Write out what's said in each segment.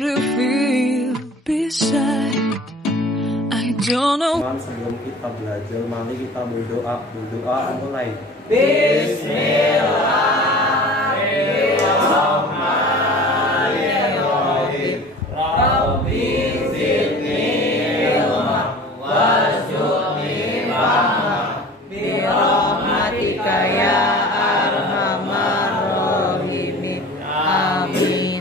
to feel beside. I don't know. Sebelum kita belajar, mari kita berdoa. Berdoa mulai. Bismillahirrahmanirrahim. Rabbi zidni ilma warzuqni fahma birahmatika ya arhamar rahimin. Amin.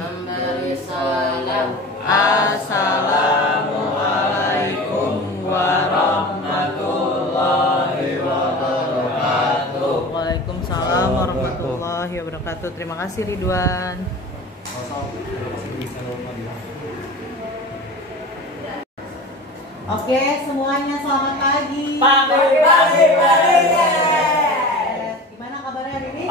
Assalamualaikum warahmatullahi wabarakatuh. Waalaikumsalam warahmatullahi wabarakatuh. Terima kasih Ridwan. Oke, semuanya selamat pagi. Pagi. Gimana kabarnya hari ini?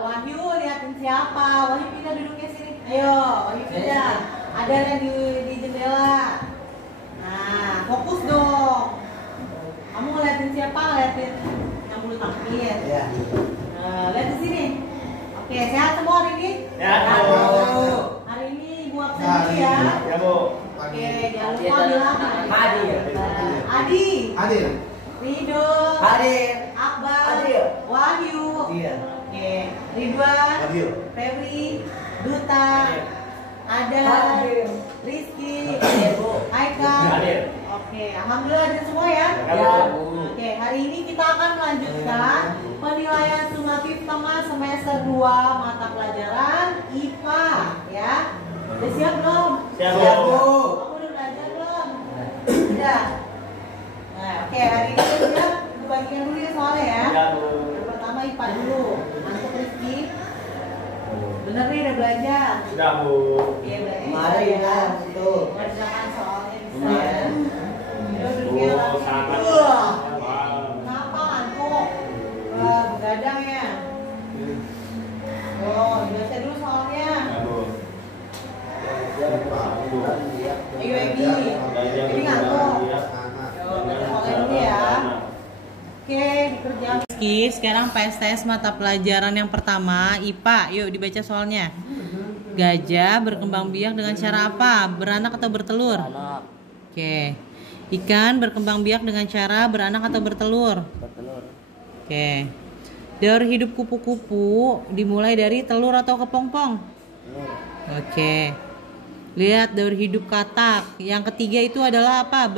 Wahyu, liatin siapa? Wahyu pindah duduknya sini. Ayo, Wahyu pindah. Ada yang di jendela. Nah, fokus dong. Kamu ngeliatin siapa? Ngeliatin yang bulu tangkis. Ya. Nah, lihat di sini. Oke, sehat semua hari ini? Sehat, Sehat, Bu. Hari ini Bu absen dulu ya. Ya, Bu. Oke, jangan lupa bilang Adi, Hadir. Rido, Hadir. Akbar, Hadir. Wahyu. Iya. Oke, Ridwan, Hadir. Febri, Duta, Ada, Hadir. Rizky, Bu. Aika. Hadir. Oke, alhamdulillah hadir semua ya. Ya, Bu. Oke, hari ini kita akan melanjutkan penilaian sumatif tengah semester 2 mata pelajaran IPA ya. Udah siap belum? Siap, Bu. Kamu udah belajar belum? Udah. Nah, oke, hari ini kita bagian dulu ya soalnya ya. Ya, Bu. Yang pertama IPA dulu. Mantap Rizky. Bener nih udah belajar. Sudah, Bu. Oke, berarti Mari bisa ya, situ. Kerjakan soalnya bisa Benar. ya. Udah Bu, duduknya rapi. sangat. Kenapa ngantuk? Wah, begadang ya. Oh, dibaca dulu soalnya. Ayo Egi, Egi ngantuk. Yo, baca soalnya dulu ya. Oke, dikerjakan. Sekarang PSTS mata pelajaran yang pertama IPA. Yuk dibaca soalnya. Gajah berkembang biak dengan cara apa? Beranak atau bertelur? Oke. Ikan berkembang biak dengan cara beranak atau bertelur? Oke. Daur hidup kupu-kupu dimulai dari telur atau kepompong? Oke. Lihat daur hidup katak. Yang ketiga itu adalah apa?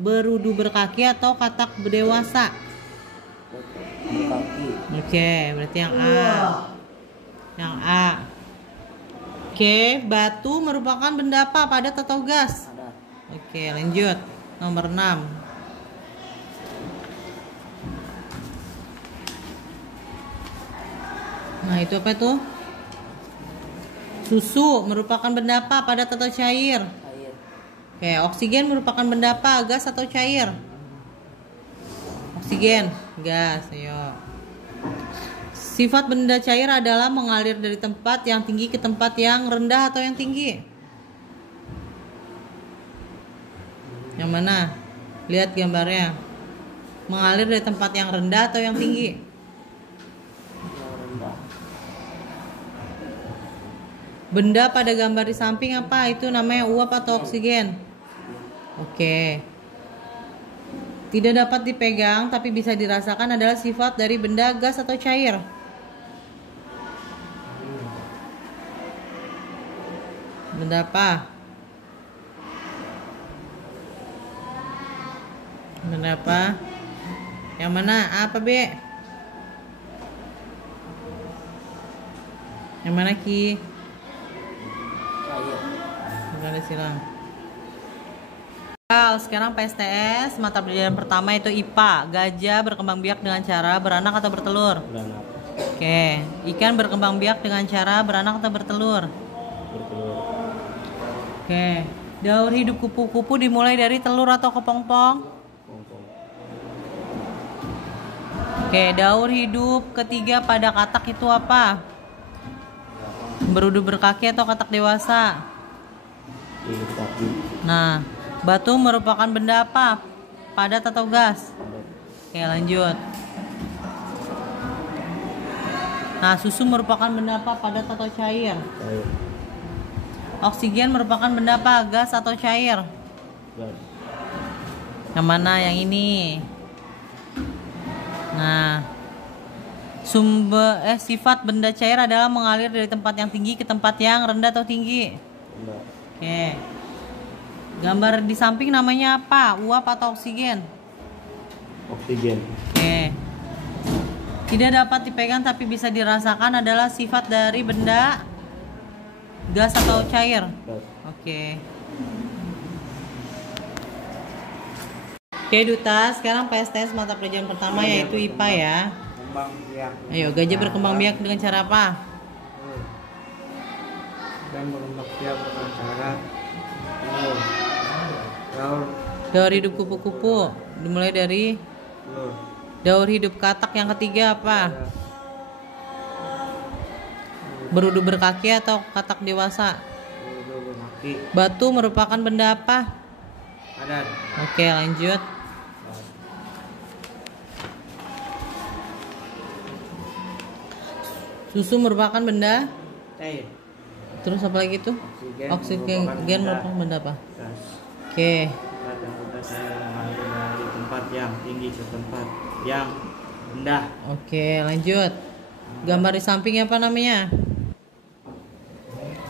Berudu berkaki atau katak berdewasa? Oke, berarti yang A. Yang A. Oke, batu merupakan benda apa? Padat atau gas? Oke, lanjut. Nomor 6. Nah, itu apa tuh? Susu merupakan benda apa? Padat atau cair? Oke, oksigen merupakan benda apa? Gas atau cair? Oksigen, gas. Ayo. Sifat benda cair adalah mengalir dari tempat yang tinggi ke tempat yang rendah atau yang tinggi? Yang mana? Lihat gambarnya. Mengalir dari tempat yang rendah atau yang tinggi? Benda pada gambar di samping apa? Itu namanya uap atau oksigen? Oke. Tidak dapat dipegang tapi bisa dirasakan adalah sifat dari benda gas atau cair? Benda apa? Benda apa? Yang mana? A apa B? Yang mana Ki? Ada silang. Sekarang PSTS mata pelajaran pertama itu IPA. Gajah berkembang biak dengan cara beranak atau bertelur? Beranak. Oke. Ikan berkembang biak dengan cara beranak atau bertelur? Bertelur. Oke. Daur hidup kupu-kupu dimulai dari telur atau kepompong? Pompong. Oke. Daur hidup ketiga pada katak itu apa? Berudu berkaki atau katak dewasa? Nah, batu merupakan benda apa? Padat atau gas? Oke, lanjut. Nah, susu merupakan benda apa? Padat atau cair? Cair. Oksigen merupakan benda apa? Gas atau cair? Gas. Yang mana? Yang ini. Nah, sifat benda cair adalah mengalir dari tempat yang tinggi ke tempat yang rendah atau tinggi. Rendah. Oke. Gambar di samping namanya apa? Uap atau oksigen? Oksigen. Oke. Tidak dapat dipegang tapi bisa dirasakan adalah sifat dari benda gas atau cair. Gas. Oke. Oke Duta, sekarang PSTS mata pelajaran pertama yaitu IPA ya. Kembang biak. Ayo, gajah berkembang biak dengan cara apa? Dan berkembang biak dengan cara telur. Daur hidup kupu-kupu dimulai dari Telur. daur hidup katak yang ketiga apa? Berudu berkaki atau katak dewasa? Berudu berkaki. Batu merupakan benda apa? Padat. Oke, lanjut. Susu merupakan benda. Cair. Terus apa lagi tuh? Oksigen merupakan benda apa? Gas. Oke. Padat udah saya mengalir dari tempat yang tinggi ke tempat yang rendah. Oke, lanjut. Gambar di samping apa namanya?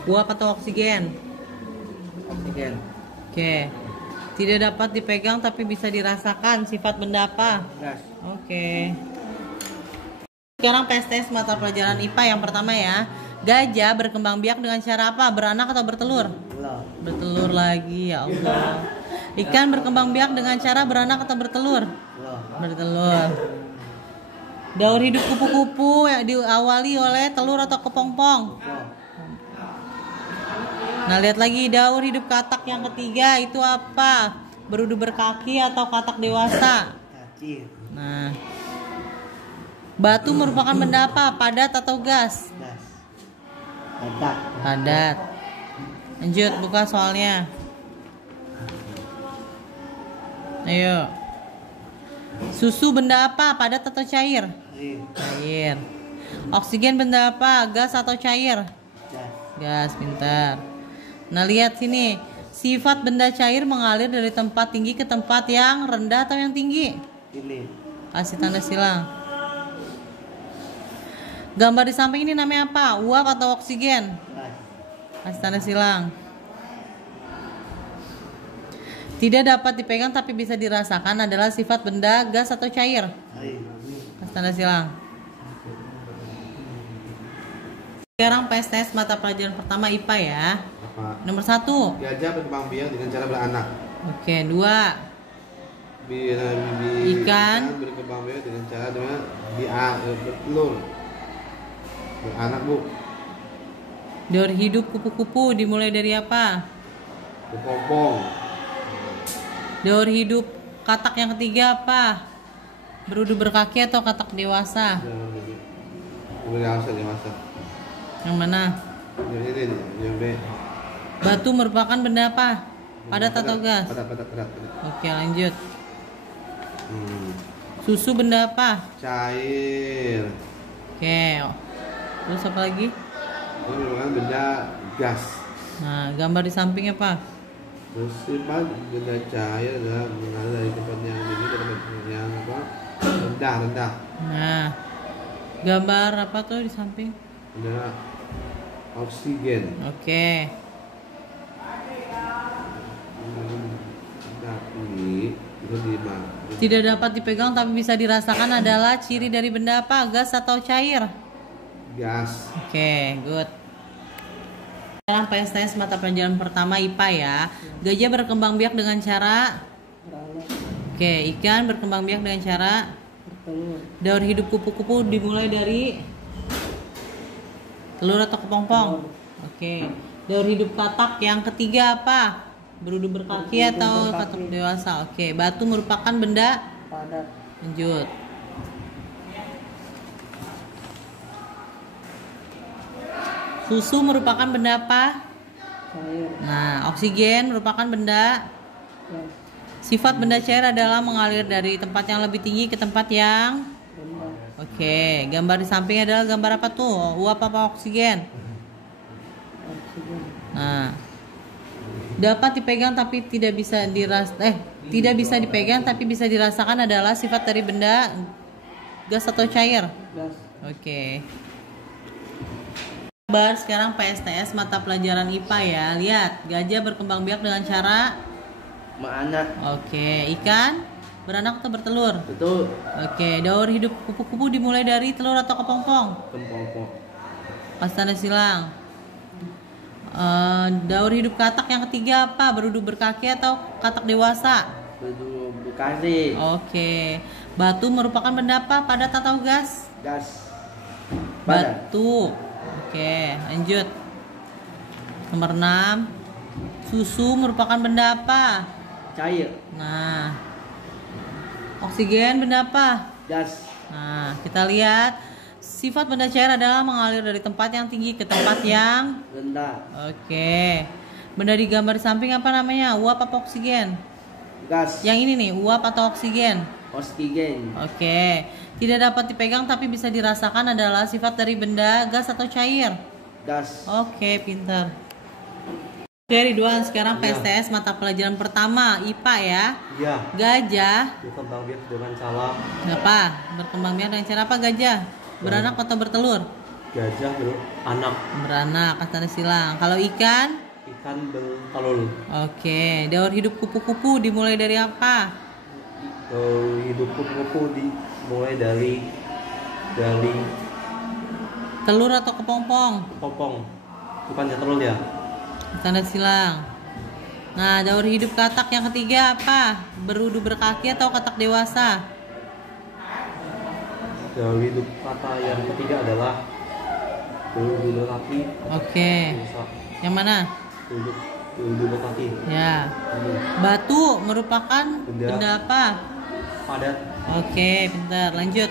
Uap atau oksigen? Oksigen. Oke. Tidak dapat dipegang tapi bisa dirasakan. Sifat benda apa? Gas. Oke. Sekarang PSTS mata pelajaran IPA yang pertama ya. Gajah berkembang biak dengan cara apa? Beranak atau bertelur? Telur. Bertelur lagi, ya Allah. Ikan berkembang biak dengan cara beranak atau bertelur? Telur. Bertelur. Daur hidup kupu-kupu yang diawali oleh telur atau kepompong? Nah, lihat lagi daur hidup katak yang ketiga itu apa? Berudu berkaki atau katak dewasa? Cair. Nah, batu merupakan benda apa? Padat atau gas? Gas. Padat. Padat. Lanjut, buka soalnya. Ayo. Susu benda apa? Padat atau cair? Cair. Cair. Oksigen benda apa? Gas atau cair? Gas. Gas, pintar. Nah, lihat sini. Sifat benda cair mengalir dari tempat tinggi ke tempat yang rendah atau yang tinggi? Pilih. Kasih tanda silang. Gambar di samping ini namanya apa? Uap atau oksigen? Gas. Kasih tanda silang. Tidak dapat dipegang tapi bisa dirasakan adalah sifat benda gas atau cair? Cair. Kasih tanda silang. Sekarang PSTS mata pelajaran pertama IPA ya. Apa? Nomor 1. Gajah berkembang biak dengan cara beranak. Oke, 2. Ikan. Berkembang biak dengan cara bertelur. Beranak, Bu. Daur hidup kupu-kupu dimulai dari apa? Kepompong. Daur hidup katak yang ketiga apa? Berudu berkaki atau katak dewasa? Dewasa. Yang mana? Yang B. Batu merupakan benda apa? Padat atau gas? Padat. Oke, lanjut. Susu benda apa? Cair. Oke. Terus apa lagi? Ini merupakan benda gas. Nah, gambar di samping apa? Terus sifat benda cair adalah mengalir dari tempat yang tinggi ke tempat yang rendah. Nah, gambar apa tuh di samping? Ada oksigen. Oke. Tapi itu Tidak dapat dipegang tapi bisa dirasakan adalah ciri dari benda apa? Gas atau cair? gas. Oke, good. Sekarang PSTS mata pelajaran pertama IPA ya. Gajah berkembang biak dengan cara. Oke, ikan berkembang biak dengan cara. Daur hidup kupu-kupu dimulai dari telur atau kepompong. Oke. Daur hidup katak yang ketiga apa? Berudu berkaki atau katak dewasa. Oke. Batu merupakan benda Padat. lanjut. Susu merupakan benda apa? Cair. Nah, oksigen merupakan benda. Sifat benda cair adalah mengalir dari tempat yang lebih tinggi ke tempat yang. Rendah. Oke, gambar di samping adalah gambar apa tuh? Uap apa oksigen? Nah, dapat dipegang tapi tidak bisa tidak bisa dipegang tapi bisa dirasakan adalah sifat dari benda gas atau cair. Gas. Oke. Sekarang PSTS mata pelajaran IPA ya. Lihat, gajah berkembang biak dengan cara Beranak. Oke, ikan beranak atau bertelur? Betul. Oke, daur hidup kupu-kupu dimulai dari telur atau kepompong? Kepompong. Pas tanda silang. Daur hidup katak yang ketiga apa? Berudu berkaki atau katak dewasa? Berudu berkaki. Oke. Batu merupakan benda apa? Padat atau gas? Gas. Batu. Oke, lanjut. Nomor 6. Susu merupakan benda apa? Cair. Nah. Oksigen benda apa? Gas. Nah, kita lihat sifat benda cair adalah mengalir dari tempat yang tinggi ke tempat yang rendah. Oke. Benda di gambar di samping apa namanya? Uap apa oksigen? Gas. Yang ini nih, uap atau oksigen? Oksigen. Oke. Tidak dapat dipegang tapi bisa dirasakan adalah sifat dari benda gas atau cair? Gas. Oke, pintar. Oke, Ridwan, sekarang PSTS mata pelajaran pertama IPA ya. Iya. Gajah Berkembang biak dengan cara apa? Berkembang biak dengan cara apa gajah? Beranak atau bertelur? gajah beranak, Beranak, kata silang. Kalau ikan? ikan bertelur. Oke, daur hidup kupu-kupu dimulai dari apa? Hidup kupu-kupu dimulai dari Telur atau kepompong? kepompong, bukannya telur ya. Tanda silang. Nah, daur hidup katak yang ketiga apa? Berudu berkaki atau katak dewasa? Daur hidup kata yang ketiga adalah berudu berkaki. Oke. Yang mana? Berudu berkaki. Ya. Batu merupakan benda apa? Padat. Oke, pintar. Lanjut.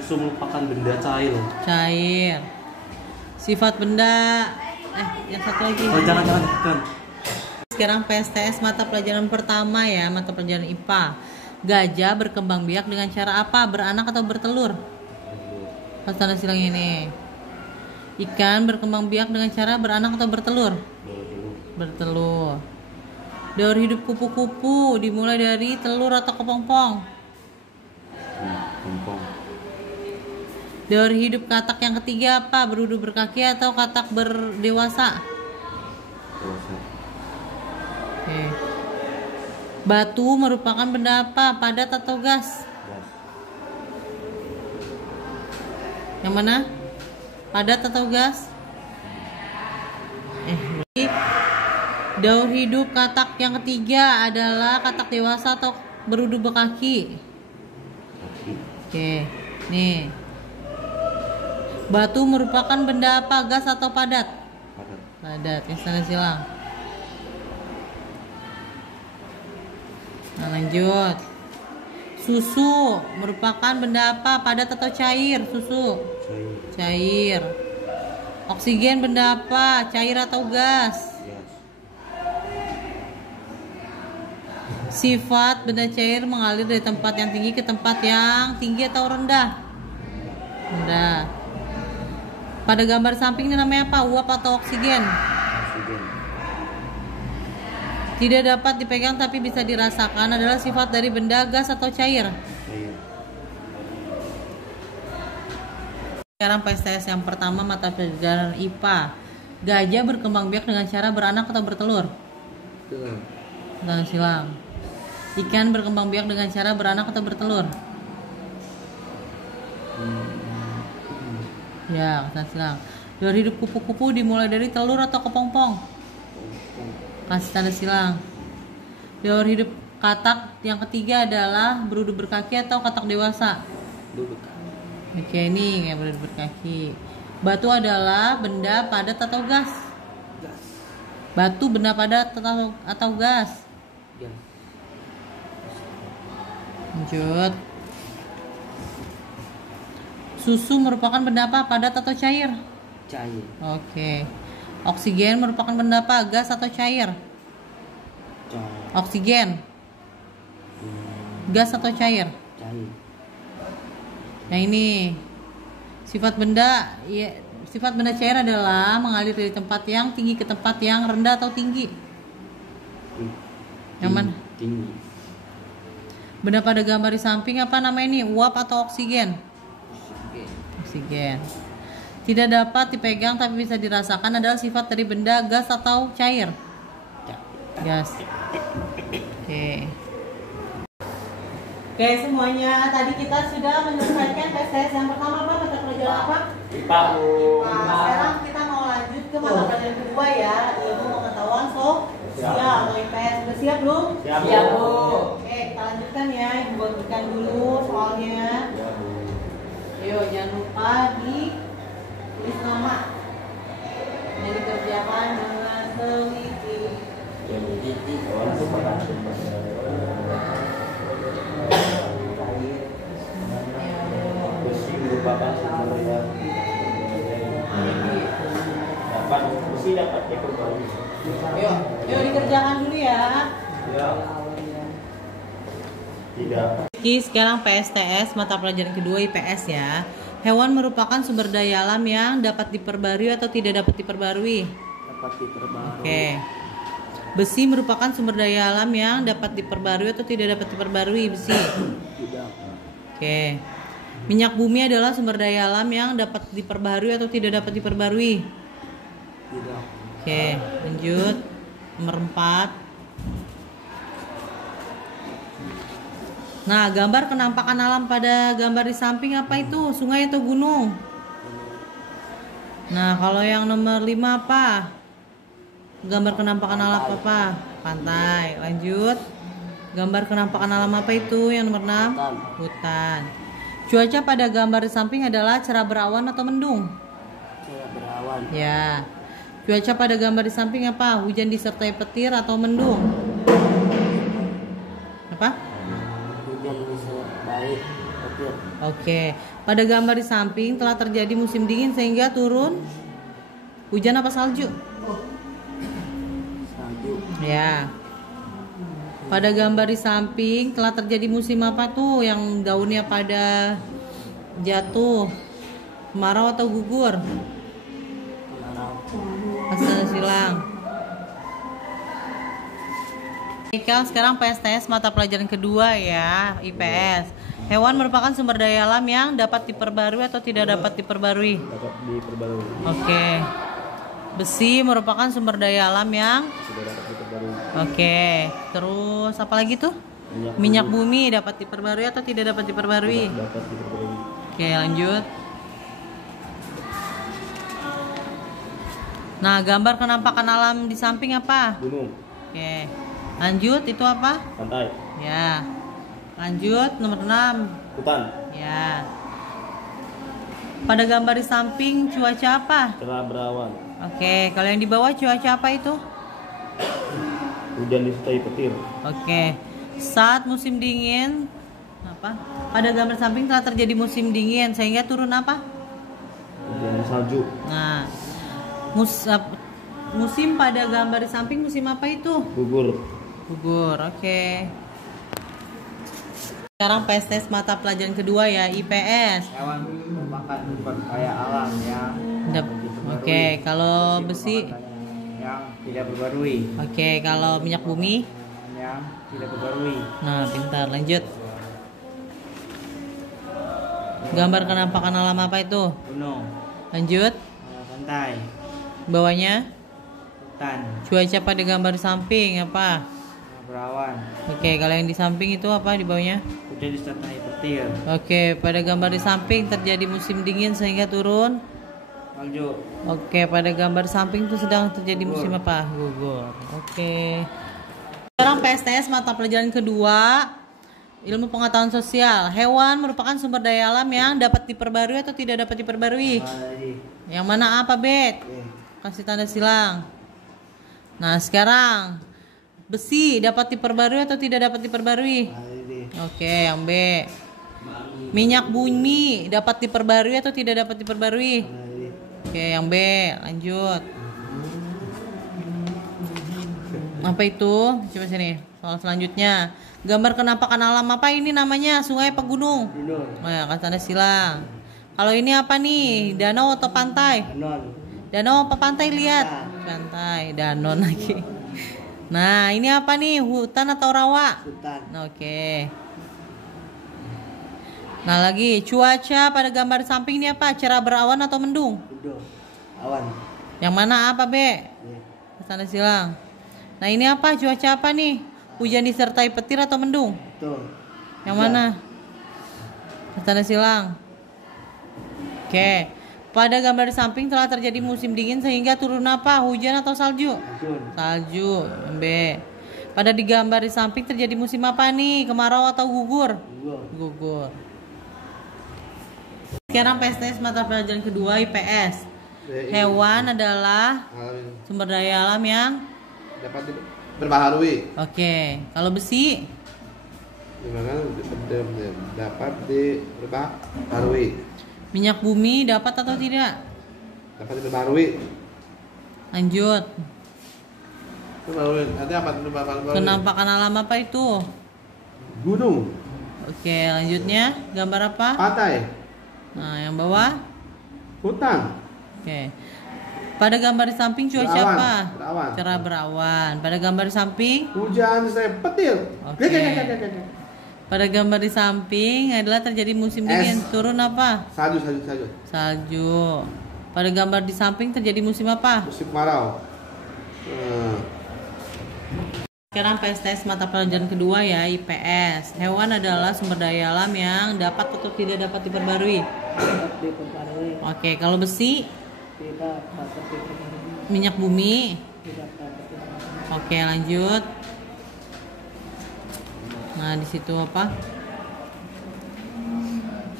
Susu merupakan benda cair. Cair. Sifat benda yang satu lagi. Oh, jangan. Sekarang PSTS mata pelajaran pertama ya, mata pelajaran IPA. Gajah berkembang biak dengan cara apa? Beranak atau bertelur? Pas tanda silang ini. Ikan berkembang biak dengan cara beranak atau bertelur? Bertelur. Daur hidup kupu-kupu dimulai dari telur atau kepompong? Kepompong. Daur hidup katak yang ketiga apa? Berudu berkaki atau katak berdewasa? Oke. Batu merupakan benda apa? Padat atau gas? Yang mana? Padat atau gas? Daur hidup katak yang ketiga adalah katak dewasa atau berudu berkaki? Oke, nih. Batu merupakan benda apa? Gas atau padat? Padat. Yang sana silang. Nah, lanjut. Susu merupakan benda apa? Padat atau cair? Susu. Cair. Oksigen benda apa? Cair atau gas? Sifat benda cair mengalir dari tempat yang tinggi ke tempat yang tinggi atau rendah? Rendah. Pada gambar samping ini namanya apa? Uap atau oksigen? Oksigen. Tidak dapat dipegang tapi bisa dirasakan adalah sifat dari benda gas atau cair? Sekarang PSTS yang pertama mata pelajaran IPA. Gajah berkembang biak dengan cara beranak atau bertelur? Tanda silang. Ikan berkembang biak dengan cara beranak atau bertelur? Ya, tanda silang. Daur hidup kupu-kupu dimulai dari telur atau kepompong? Kasih tanda silang. Daur hidup katak yang ketiga adalah berudu berkaki atau katak dewasa? Oke, ini yang berudu berkaki. Batu adalah benda padat atau gas? Batu benda padat atau gas? Lanjut. Susu merupakan benda apa? Padat atau cair? Cair. Oke. Oksigen merupakan benda apa? Gas atau cair? Cair. Oksigen. Gas atau cair? Cair. Yang ini. Sifat benda cair adalah mengalir dari tempat yang tinggi ke tempat yang rendah atau tinggi. Yang mana? Tinggi. Benda pada gambar di samping apa namanya ini? Uap atau oksigen? Oksigen. Tidak dapat dipegang tapi bisa dirasakan adalah sifat dari benda gas atau cair? Gas. Oke semuanya, tadi kita sudah menyelesaikan tes yang pertama apa? Mata pelajaran apa? IPA. Sekarang kita mau lanjut ke mata pelajaran kedua ya, ilmu pengetahuan sosial atau IPS. Sudah siap belum? Siap, Bu. Oke, kita lanjutkan ya. Ibu bagikan dulu soalnya. Ayo, jangan lupa tulis nama. Dan dikerjakan dengan teliti. Besi merupakan sumber yang dapat dikembali. Ayo dikerjakan dulu ya. Ya. Tidak. Sekarang PSTS mata pelajaran kedua IPS ya. Hewan merupakan sumber daya alam yang dapat diperbarui atau tidak dapat diperbarui. Dapat diperbarui. Oke. Besi merupakan sumber daya alam yang dapat diperbarui atau tidak dapat diperbarui. Besi. Tidak. Oke. Minyak bumi adalah sumber daya alam yang dapat diperbarui atau tidak dapat diperbarui. Tidak. Oke, lanjut. Nomor 4. Nah, gambar kenampakan alam pada gambar di samping apa itu? Sungai atau gunung? Nah, kalau yang nomor 5 apa? Gambar kenampakan alam apa? Pantai. Lanjut. Gambar kenampakan alam apa itu? Yang nomor 6? Hutan. Cuaca pada gambar di samping adalah cerah berawan atau mendung? Cerah berawan. Ya. Cuaca pada gambar di samping apa? Hujan disertai petir atau mendung? Apa? Hujan disertai petir. Oke. Pada gambar di samping telah terjadi musim dingin sehingga turun hujan apa salju? Salju. Ya. Pada gambar di samping telah terjadi musim apa tuh yang daunnya pada jatuh? Kemarau atau gugur? Asal silang. Sekarang PSTS mata pelajaran kedua ya, IPS. Hewan merupakan sumber daya alam yang dapat diperbarui atau tidak dapat diperbarui? Dapat diperbarui. Oke. Besi merupakan sumber daya alam yang Tidak dapat diperbarui. oke. Terus apa lagi tuh? Minyak bumi dapat diperbarui atau tidak dapat diperbarui? Dapat diperbarui. Oke, lanjut. Nah, gambar kenampakan alam di samping apa? Gunung. Oke. Lanjut, itu apa? Pantai. Ya. Lanjut, nomor 6. Hutan. Ya. Pada gambar di samping cuaca apa? Cerah berawan. Oke, kalau yang di bawah cuaca apa itu? Hujan disertai petir. Oke. Saat musim dingin apa? Pada gambar samping telah terjadi musim dingin sehingga turun apa? Hujan salju. Nah, musim pada gambar di samping musim apa itu? Gugur. Gugur. Oke. Sekarang PSTS mata pelajaran kedua ya, IPS. Hewan merupakan sumber daya alam yang Oke, kalau besi. yang tidak berbarui. Oke, kalau minyak bumi. Yang tidak berbarui. Nah, pintar. Lanjut. Gambar kenampakan alam apa itu? Gunung. Lanjut. Pantai. Bawahnya. Hutan. Cuaca pada gambar di samping apa? Berawan. Oke, kalau yang di samping itu apa di bawahnya? Hujan disertai petir. Oke, pada gambar di samping terjadi musim dingin sehingga turun Salju. Oke, pada gambar samping itu sedang terjadi musim apa? Gugur. Oke. Sekarang PSTS mata pelajaran kedua, ilmu pengetahuan sosial. Hewan merupakan sumber daya alam yang dapat diperbarui atau tidak dapat diperbarui? Yang mana apa, Bet? Kasih tanda silang. Nah, sekarang besi dapat diperbarui atau tidak dapat diperbarui? Oke, yang B. Minyak bumi dapat diperbarui atau tidak dapat diperbarui? Oke, yang B. Lanjut. Apa itu? Coba sini. Soal selanjutnya, gambar kenampakan alam apa ini namanya? Sungai apa gunung? Gunung. Oh ya, kan tanda silang. Kalau ini apa nih? Danau atau pantai? Anon. Danau apa pantai? Lihat. Pantai, danau lagi. Nah, ini apa nih? Hutan atau rawa? Hutan. Oke. Nah, lagi cuaca pada gambar samping ini apa? Cerah berawan atau mendung? Gunung. Awan. Yang mana apa, Be? Ya. Tanda silang. Nah, ini apa? Cuaca apa nih? Hujan disertai petir atau mendung? Tuh. Yang mana? Tanda silang. Oke. Pada gambar di samping telah terjadi musim dingin sehingga turun apa? Hujan atau salju? Hujan. Salju. B. Pada di gambar di samping terjadi musim apa nih? Kemarau atau gugur? Gugur. Gugur. Sekarang PSTS mata pelajaran kedua IPS. Hewan adalah sumber daya alam yang dapat diperbaharui. Oke. Kalau besi? Dapat diperbaharui. Minyak bumi dapat atau tidak? Dapat diperbaharui. Lanjut. Diperbaharui. Nanti apa? Diperbaharui. Penampakan alam apa itu? Gunung. Oke, lanjutnya gambar apa? Pantai. Nah, yang bawah? Hutan. Oke. Pada gambar di samping cuaca Berawan. apa? Berawan. Cerah berawan. Pada gambar di samping? Hujan saya petir. Oke. Pada gambar di samping adalah terjadi musim dingin. Es. Turun apa? Salju. Salju. Pada gambar di samping terjadi musim apa? Musim kemarau. Sekarang PSTS mata pelajaran kedua ya, IPS. Hewan adalah sumber daya alam yang dapat atau tidak dapat diperbarui. Dapat diperbarui. Oke, kalau besi? Tidak dapat diperbarui. Minyak bumi? Tidak dapat diperbarui. Oke, lanjut. Nah, di situ apa?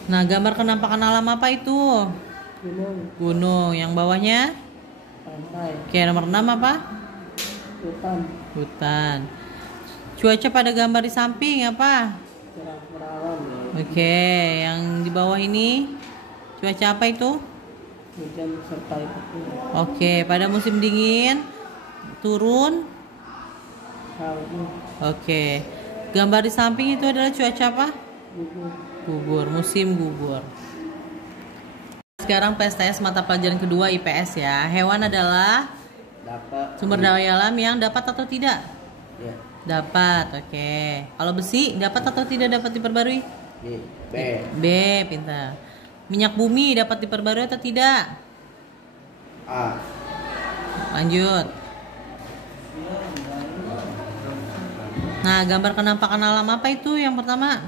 Nah, gambar kenampakan alam apa itu? Gunung. Gunung. Yang bawahnya? Pantai. Oke, nomor 6 apa? Hutan. Hutan. Cuaca pada gambar di samping apa? Cerah berawan. Oke, yang di bawah ini cuaca apa itu? Hujan disertai petir. Oke, pada musim dingin turun. Salju. Oke. Gambar di samping itu adalah cuaca apa? Gugur. Gugur, musim gugur. Sekarang PSTS mata pelajaran kedua IPS ya. Hewan adalah Dapat. sumber daya alam yang dapat atau tidak? Ya. Dapat, oke. Kalau besi dapat atau tidak dapat diperbarui? B. B, pintar. Minyak bumi dapat diperbarui atau tidak? A. Lanjut. Nah, gambar kenampakan alam apa itu yang pertama?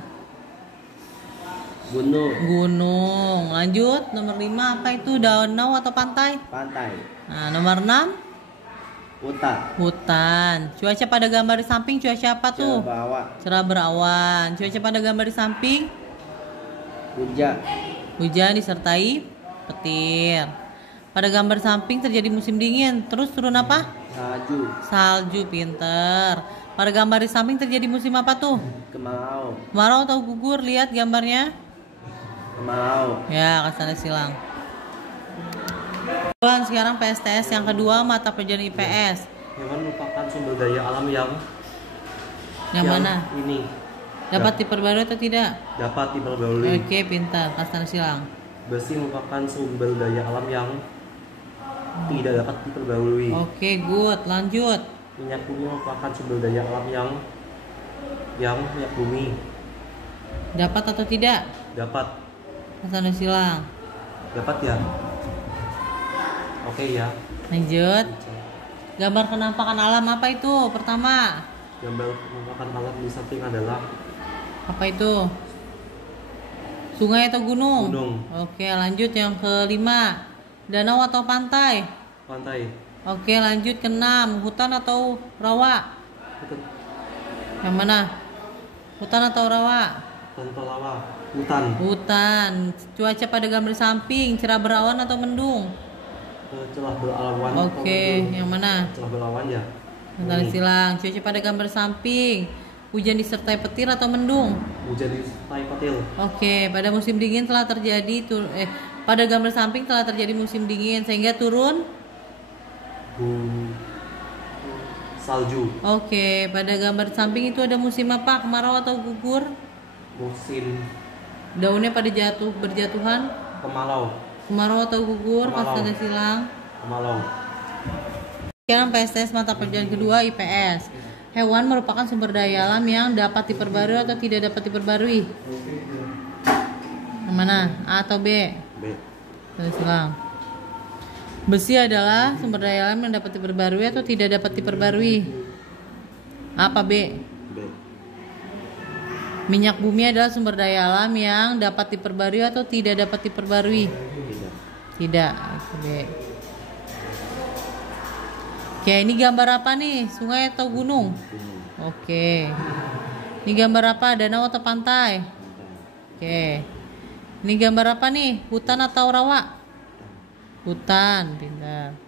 Gunung. Gunung. Lanjut, nomor 5 apa itu? Danau atau pantai? Pantai. Nah, nomor 6 Hutan. hutan. Cuaca pada gambar di samping cuaca apa tuh? Bawah. Cerah berawan. Cuaca pada gambar di samping Hujan. hujan disertai petir. Pada gambar samping terjadi musim dingin. Terus turun apa? Salju. Salju, pinter. Pada gambar di samping terjadi musim apa tuh? Kemarau. Kemarau atau gugur? Lihat gambarnya. Kemarau. Ya, kesana silang. Dan sekarang PSTS yang kedua mata pelajaran IPS. Hewan merupakan sumber daya alam Yang mana? ini Dapat diperbarui atau tidak? dapat diperbarui. Oke, pintar. Kesana silang. Besi merupakan sumber daya alam yang tidak dapat diperbarui. Oke, good. Lanjut. Minyak bumi merupakan sumber daya alam yang minyak bumi Dapat atau tidak? dapat Kesana silang. dapat ya. Oke ya. Lanjut. Gambar kenampakan alam apa itu? Pertama. Gambar penampakan alam di samping adalah Apa itu? Sungai atau gunung? Gunung. Oke, lanjut yang kelima. Danau atau pantai? pantai. Oke, lanjut ke 6. Hutan atau rawa? Yang mana? Hutan atau rawa? Tanpa lawa. Hutan. Hutan. Cuaca pada gambar samping cerah berawan atau mendung? Celah berawan. Oke, yang mana? Celah berawan ya. Tanda Ini. silang. Cuaca pada gambar samping hujan disertai petir atau mendung? Hujan disertai petir. Oke, pada musim dingin telah terjadi pada gambar samping telah terjadi musim dingin sehingga turun Salju. Oke, pada gambar samping itu ada musim apa? Kemarau atau gugur? Musim Daunnya pada berjatuhan? kemarau. Kemarau atau gugur? Pas Kemarau. tanda silang. Kemarau. Sekarang PSTS mata pelajaran kedua IPS. Hewan merupakan sumber daya alam yang dapat diperbarui atau tidak dapat diperbarui. Yang mana? A atau B? B. Tanda silang. Besi adalah sumber daya alam yang dapat diperbarui atau tidak dapat diperbarui. A apa B? B. Minyak bumi adalah sumber daya alam yang dapat diperbarui atau tidak dapat diperbarui. Tidak. Tidak. B. Oke, ini gambar apa nih? Sungai atau gunung? Gunung. Oke. Ini gambar apa? Danau atau pantai? Oke. Ini gambar apa nih? Hutan atau rawa? Hutan, pintar.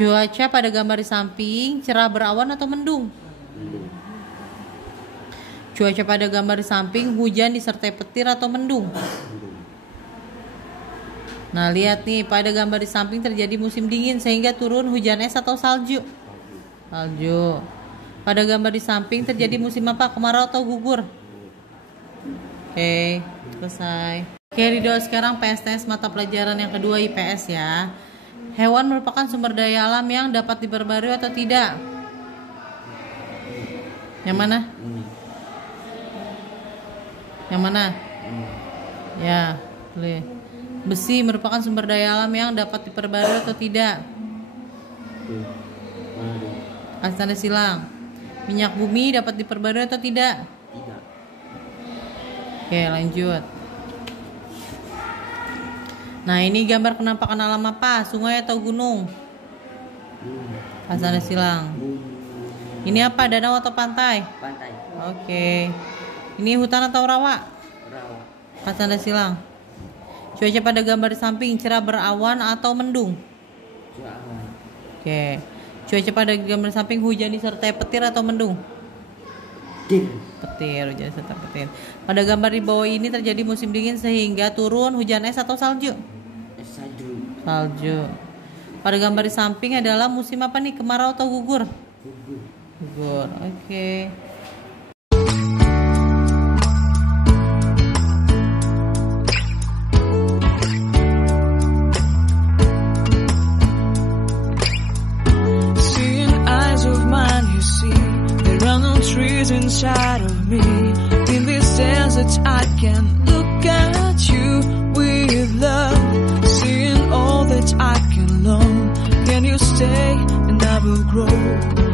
Cuaca pada gambar di samping cerah berawan atau mendung? Mendung. Cuaca pada gambar di samping hujan disertai petir atau mendung? Mendung. Nah, lihat nih, pada gambar di samping terjadi musim dingin sehingga turun hujan es atau salju? Salju. Pada gambar di samping terjadi musim apa? Kemarau atau gugur? Oke, selesai. Oke, Rido, sekarang PSTS mata pelajaran yang kedua IPS ya. Hewan merupakan sumber daya alam yang dapat diperbarui atau tidak? Yang mana? Yang mana? Ya, boleh. Besi merupakan sumber daya alam yang dapat diperbarui atau tidak? Kasih tanda silang. Minyak bumi dapat diperbarui atau tidak? Tidak. Oke, lanjut. Nah, ini gambar penampakan alam apa? Sungai atau gunung? Kasih tanda silang. Ini apa? Danau atau pantai? Pantai. Oke. Ini hutan atau rawa? Rawa. Kasih tanda silang. Cuaca pada gambar di samping cerah berawan atau mendung? Awan. Oke. Cuaca pada gambar di samping hujan disertai petir atau mendung? Petir, hujan disertai petir. Pada gambar di bawah ini terjadi musim dingin sehingga turun hujan es atau salju? Salju. Salju. Pada gambar di samping adalah musim apa nih? Kemarau atau gugur? Gugur. Oke. Trees inside of me. In this desert I can look at you with love. Seeing all that I can learn. Can you stay and I will grow?